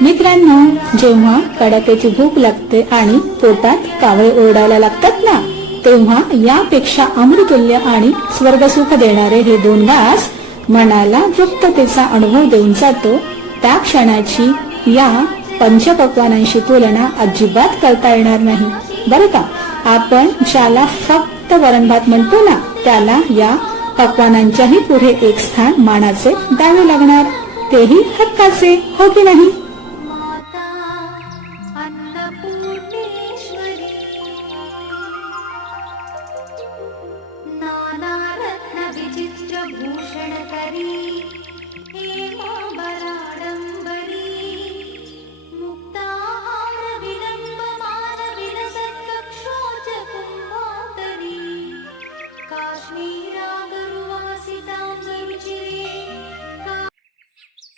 मित्रांनो, जेव्हा कडाक्याची भूक लागते आणि पोटात कावळे ओरडायला लागतात ना, तेव्हा यापेक्षा अमृतुल्य आणि स्वर्गसुख देणारे हे दोन घास मनाला तृप्ततेचा अनुभव देऊन जातो. त्या क्षणाची या पंचपक्वानांशी तुलना अजिबात करता येणार नाही बरं का. आपण ज्याला फक्त वरण भात म्हणतो ना, त्याला या पक्वानांच्याही पुढे एक स्थान मानाचे द्यावे लागणार, तेही हक्काचे, हो की नाही.